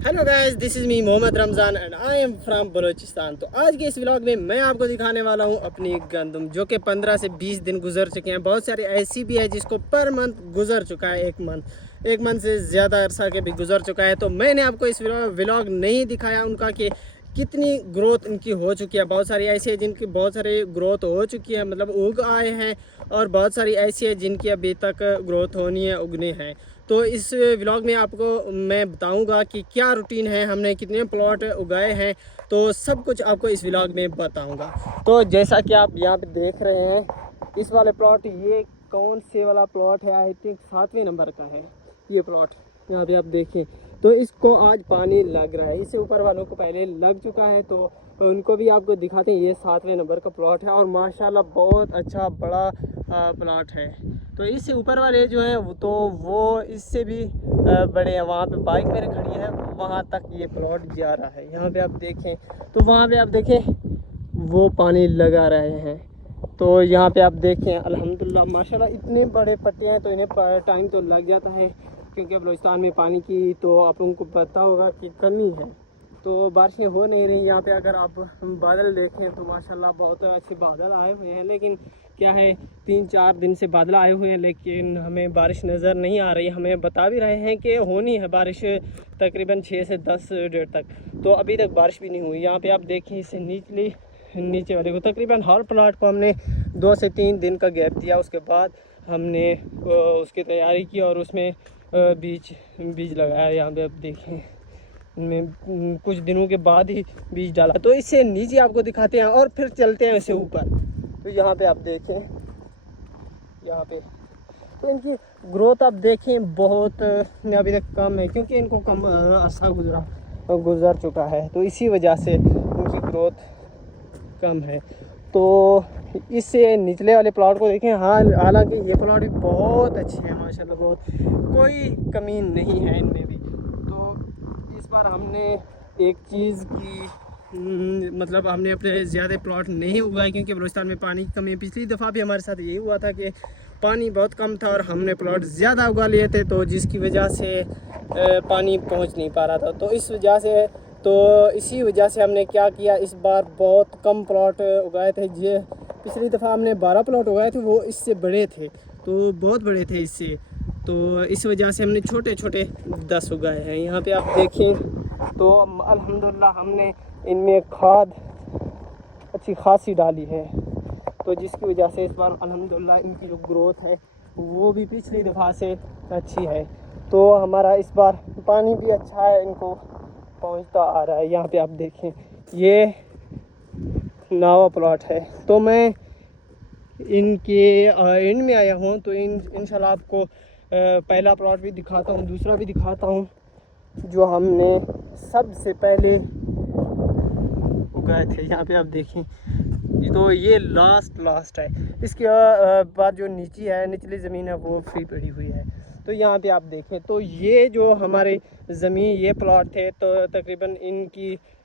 Hello guys, this is me Mohammad Ramzan and I am from Balochistan. तो आज के इस व्लॉग में मैं आपको दिखाने वाला हूं अपनी गंदम, जो कि 15 से 20 दिन गुजर चुके हैं। बहुत सारी ऐसी भी है जिसको पर मंथ गुजर चुका है, एक मंथ से ज़्यादा अरसा के भी गुजर चुका है। तो मैंने आपको इस व्लॉग नहीं दिखाया उनका कि कितनी ग्रोथ इनकी हो चुकी है। बहुत सारी ऐसी है जिनकी बहुत सारी ग्रोथ हो चुकी है, मतलब उग आए हैं, और बहुत सारी ऐसी है जिनकी अभी तक ग्रोथ होनी है, उगने हैं। तो इस व्लॉग में आपको मैं बताऊंगा कि क्या रूटीन है, हमने कितने प्लॉट उगाए हैं, तो सब कुछ आपको इस व्लॉग में बताऊंगा। तो जैसा कि आप यहाँ पे देख रहे हैं, इस वाले प्लॉट, ये कौन से वाला प्लॉट है, आई थिंक 7वें नंबर का है ये प्लॉट। यहाँ पे आप देखें तो इसको आज पानी लग रहा है, इससे ऊपर वालों को पहले लग चुका है, तो उनको भी आपको दिखाते हैं। ये 7वें नंबर का प्लॉट है और माशाल्लाह बहुत अच्छा बड़ा प्लॉट है। तो इससे ऊपर वाले जो है वो इससे भी बड़े हैं। वहाँ पे बाइक मेरे खड़ी है, वहाँ तक ये प्लॉट जा रहा है। यहाँ पे आप देखें तो वहाँ पे आप देखें वो पानी लगा रहे हैं। तो यहाँ पे आप देखें अल्हम्दुलिल्लाह माशाल्लाह इतने बड़े पत्ते हैं, तो इन्हें टाइम तो लग जाता है, क्योंकि बलूचिस्तान में पानी की तो आप लोगों को पता होगा कि कमी है, तो बारिशें हो नहीं रही यहाँ पे। अगर आप बादल देखें तो माशाल्लाह बहुत अच्छे बादल आए हुए हैं, लेकिन क्या है 3-4 दिन से बादल आए हुए हैं, लेकिन हमें बारिश नज़र नहीं आ रही। हमें बता भी रहे हैं कि होनी है बारिश तकरीबन 6 से 10 डेट तक, तो अभी तक बारिश भी नहीं हुई। यहाँ पे आप देखें इससे नीचे वाले को तकरीबन हर प्लाट को हमने 2 से 3 दिन का गैप दिया। उसके बाद हमने उसकी तैयारी की और उसमें बीज लगाया। यहाँ पे आप देखें में कुछ दिनों के बाद ही बीज डाला। तो इससे नीचे आपको दिखाते हैं और फिर चलते हैं वैसे ऊपर। तो यहाँ पे आप देखें, यहाँ पे तो इनकी ग्रोथ आप देखें बहुत अभी तक कम है, क्योंकि इनको कम अरसा गुजर चुका है, तो इसी वजह से इनकी ग्रोथ कम है। तो इससे निचले वाले प्लॉट को देखें, हाँ हालांकि ये प्लॉट भी बहुत अच्छे हैं माशाल्लाह, बहुत कोई कमी नहीं है इनमें भी। तो इस बार हमने एक चीज़ की मतलब हमने अपने ज़्यादा प्लॉट नहीं उगाए, क्योंकि बलूचिस्तान में पानी की कमी है। पिछली दफ़ा भी हमारे साथ यही हुआ था कि पानी बहुत कम था और हमने प्लॉट ज़्यादा उगा लिए थे, तो जिसकी वजह से पानी पहुंच नहीं पा रहा था। तो इसी वजह से हमने क्या किया, इस बार बहुत कम प्लॉट उगाए थे। ये पिछली दफ़ा हमने 12 प्लॉट उगाए थे, वो इससे बड़े थे, तो बहुत बड़े थे इससे। तो इस वजह से हमने छोटे छोटे 10 उगाए हैं। यहाँ पे आप देखें तो अल्हम्दुलिल्लाह हमने इनमें खाद अच्छी खासी डाली है, तो जिसकी वजह से इस बार अल्हम्दुलिल्लाह इनकी जो ग्रोथ है वो भी पिछली दफ़ा से अच्छी है। तो हमारा इस बार पानी भी अच्छा है, इनको पहुंचता आ रहा है। यहाँ पे आप देखें ये नावा प्लॉट है। तो मैं इनके एंड में आया हूँ, तो इंशाल्लाह आपको पहला प्लॉट भी दिखाता हूँ, दूसरा भी दिखाता हूँ, जो हमने सबसे पहले उगाए थे। यहाँ पे आप देखें तो ये लास्ट है। इसके बाद जो निचली ज़मीन है वो फ्री पड़ी हुई है। तो यहाँ पे आप देखें तो ये जो हमारे ज़मीन ये प्लॉट थे, तो तकरीबन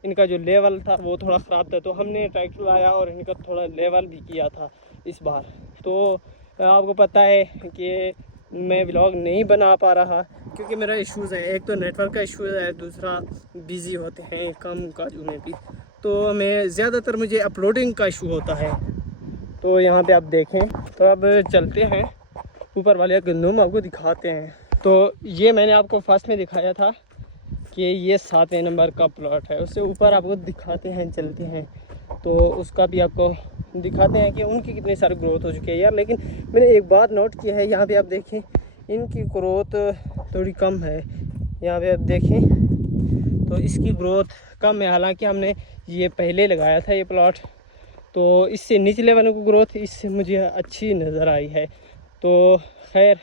इनका जो लेवल था वो थोड़ा ख़राब था, तो हमने ट्रैक्टर लाया और इनका थोड़ा लेवल भी किया था इस बार। तो आपको पता है कि मैं व्लॉग नहीं बना पा रहा, क्योंकि मेरा इश्यूज़ है, एक तो नेटवर्क का इशू है, दूसरा बिज़ी होते हैं काम काज में भी, तो मैं ज़्यादातर मुझे अपलोडिंग का इशू होता है। तो यहाँ पे आप देखें, तो अब चलते हैं ऊपर वाले गंदम आपको दिखाते हैं। तो ये मैंने आपको फर्स्ट में दिखाया था कि ये 7वें नंबर का प्लॉट है, उससे ऊपर आपको दिखाते हैं, चलते हैं तो उसका भी आपको दिखाते हैं कि उनकी कितनी सारी ग्रोथ हो चुकी है यार। लेकिन मैंने एक बात नोट की है, यहाँ पे आप देखें इनकी ग्रोथ थोड़ी कम है। यहाँ पे आप देखें तो इसकी ग्रोथ कम है, हालांकि हमने ये पहले लगाया था ये प्लॉट, तो इससे निचले वालों की ग्रोथ इससे मुझे अच्छी नज़र आई है। तो खैर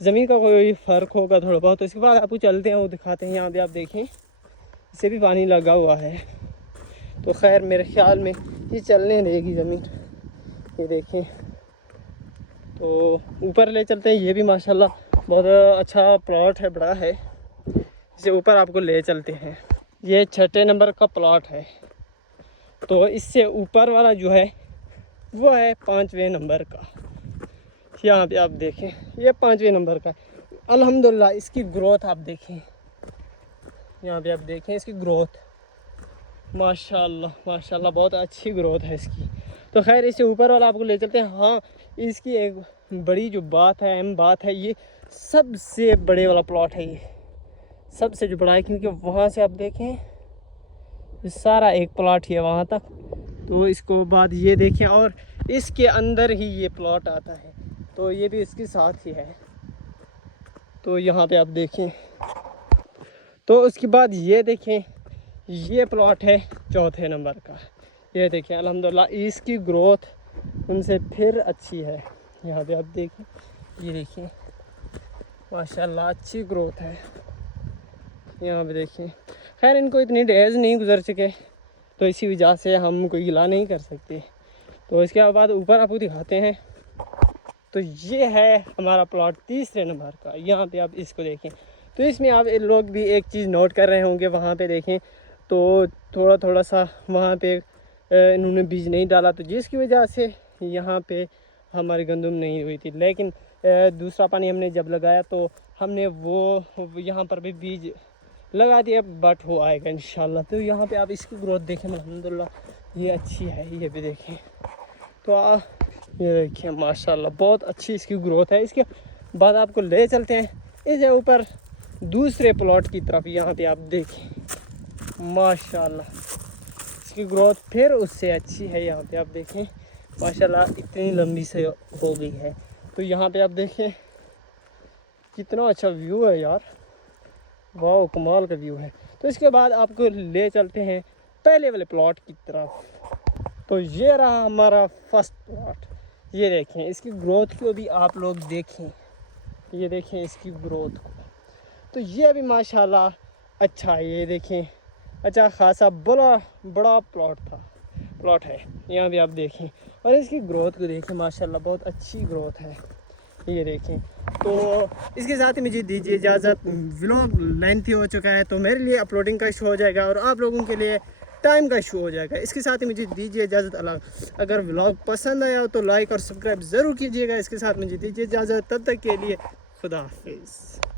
ज़मीन का कोई फ़र्क होगा थोड़ा बहुत। तो इसके बाद आपको चलते हैं, वो दिखाते हैं। यहाँ पे आप देखें इससे भी पानी लगा हुआ है, तो खैर मेरे ख़्याल में ये चलने देगी ज़मीन। ये देखें तो ऊपर ले चलते हैं। ये भी माशाल्लाह बहुत अच्छा प्लॉट है, बड़ा है। इसे ऊपर आपको ले चलते हैं। ये 6ठे नंबर का प्लॉट है, तो इससे ऊपर वाला जो है वो है 5वें नंबर का। यहाँ पे आप देखें ये 5वें नंबर का। अल्हम्दुलिल्लाह इसकी ग्रोथ आप देखें, यहाँ पे आप देखें इसकी ग्रोथ, माशाल्लाह माशाल्लाह बहुत अच्छी ग्रोथ है इसकी। तो खैर इससे ऊपर वाला आपको ले चलते हैं। हाँ, इसकी एक बड़ी जो बात है, अहम बात है, ये सबसे बड़े वाला प्लॉट है, ये सबसे जो बड़ा है, क्योंकि वहाँ से आप देखें ये सारा एक प्लॉट ही है वहाँ तक। तो इसको बाद ये देखें, और इसके अंदर ही ये प्लॉट आता है, तो ये भी इसके साथ ही है। तो यहाँ पे आप देखें, तो उसके बाद ये देखें, ये प्लॉट है चौथे नंबर का। ये देखें अल्हम्दुलिल्लाह इसकी ग्रोथ उनसे फिर अच्छी है। यहाँ पे आप देखें, ये देखिए माशाल्लाह अच्छी ग्रोथ है। यहाँ पे देखिए, खैर इनको इतनी डेज नहीं गुजर चुके, तो इसी वजह से हम कोई गिला नहीं कर सकते। तो इसके बाद ऊपर आपको दिखाते हैं। तो ये है हमारा प्लॉट तीसरे नंबर का। यहाँ पे आप इसको देखें, तो इसमें आप लोग भी एक चीज़ नोट कर रहे होंगे, वहाँ पे देखें तो थोड़ा थोड़ा सा वहाँ पे इन्होंने बीज नहीं डाला, तो जिसकी वजह से यहाँ पे हमारी गंदम नहीं हुई थी। लेकिन दूसरा पानी हमने जब लगाया तो हमने वो यहाँ पर भी बीज लगा दिया, बट वो आएगा इंशाल्लाह। तो यहाँ पे आप इसकी ग्रोथ देखें, अल्हम्दुलिल्लाह ये अच्छी है। ये भी देखें, तो ये देखिए माशाल्लाह बहुत अच्छी इसकी ग्रोथ है। इसके बाद आपको ले चलते हैं इसके ऊपर दूसरे प्लॉट की तरफ। यहाँ पे आप देखें माशाल्लाह इसकी ग्रोथ फिर उससे अच्छी है। यहाँ पे आप देखें माशाल्लाह इतनी लंबी से हो गई है। तो यहाँ पे आप देखें कितना अच्छा व्यू है यार, वाह कमाल का व्यू है। तो इसके बाद आपको ले चलते हैं पहले वाले प्लॉट की तरफ। तो ये रहा हमारा फर्स्ट प्लॉट। ये देखें इसकी ग्रोथ को भी आप लोग देखें, ये देखें इसकी ग्रोथ को। तो ये भी माशाल्लाह अच्छा है। ये देखें अच्छा खासा बड़ा प्लॉट है। यहाँ भी आप देखें, और इसकी ग्रोथ को देखें माशाल्लाह बहुत अच्छी ग्रोथ है। ये देखें, तो इसके साथ ही मुझे दीजिए इजाज़त। व्लॉग लेंथी हो चुका है, तो मेरे लिए अपलोडिंग का इशू हो जाएगा और आप लोगों के लिए टाइम का इशू हो जाएगा। इसके साथ ही मुझे दीजिए इजाज़त। अगर व्लॉग पसंद आया हो तो लाइक और सब्सक्राइब ज़रूर कीजिएगा। इसके साथ मुझे दीजिए इजाज़त, तब तक के लिए खुदा हाफिज़।